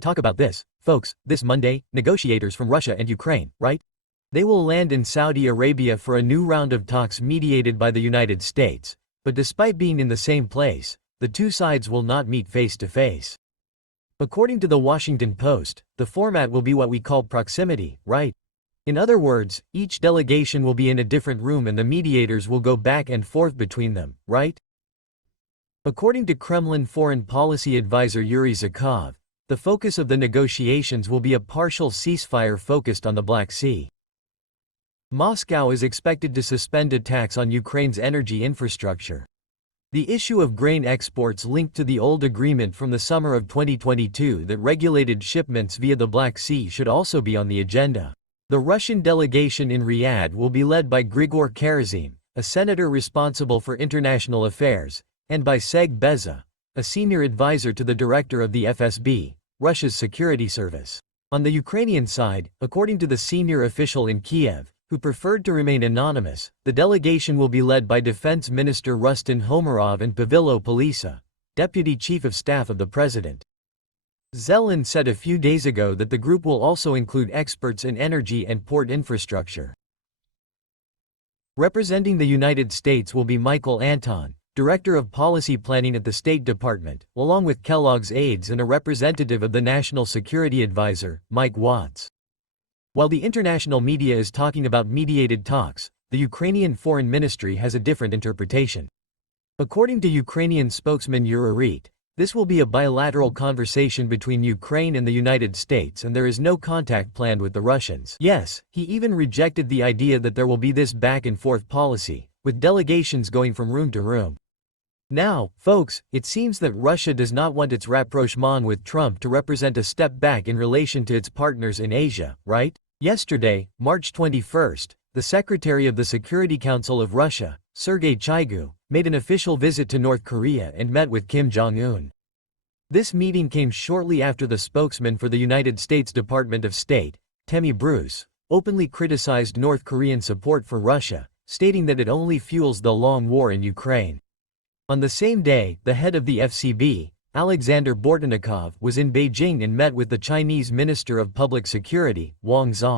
Talk about this, folks. This Monday, negotiators from Russia and Ukraine, right? They will land in Saudi Arabia for a new round of talks mediated by the United States, but despite being in the same place, the two sides will not meet face to face. According to the Washington Post, the format will be what we call proximity, right? In other words, each delegation will be in a different room and the mediators will go back and forth between them, right? According to Kremlin foreign policy advisor Yuri Zakov, the focus of the negotiations will be a partial ceasefire focused on the Black Sea. Moscow is expected to suspend attacks on Ukraine's energy infrastructure. The issue of grain exports linked to the old agreement from the summer of 2022 that regulated shipments via the Black Sea should also be on the agenda. The Russian delegation in Riyadh will be led by Grigor Karazin, a senator responsible for international affairs, and by Seg Beza, a senior advisor to the director of the FSB, Russia's security service. On the Ukrainian side, according to the senior official in Kiev, who preferred to remain anonymous, the delegation will be led by Defense Minister Rustin Homarov and Pavilo Polisa, Deputy Chief of Staff of the President. Zelensky said a few days ago that the group will also include experts in energy and port infrastructure. Representing the United States will be Michael Anton, Director of Policy Planning at the State Department, along with Kellogg's aides and a representative of the National Security Advisor, Mike Watts. While the international media is talking about mediated talks, the Ukrainian Foreign Ministry has a different interpretation. According to Ukrainian spokesman Yuri, this will be a bilateral conversation between Ukraine and the United States and there is no contact planned with the Russians. Yes, he even rejected the idea that there will be this back-and-forth policy, with delegations going from room to room. Now, folks, it seems that Russia does not want its rapprochement with Trump to represent a step back in relation to its partners in Asia, right? Yesterday, March 21st, the Secretary of the Security Council of Russia, Sergei Shoigu, made an official visit to North Korea and met with Kim Jong-un. This meeting came shortly after the spokesman for the United States Department of State, Tammy Bruce, openly criticized North Korean support for Russia, stating that it only fuels the long war in Ukraine. On the same day, the head of the FCB, Alexander Bortnikov, was in Beijing and met with the Chinese Minister of Public Security, Wang Zhao.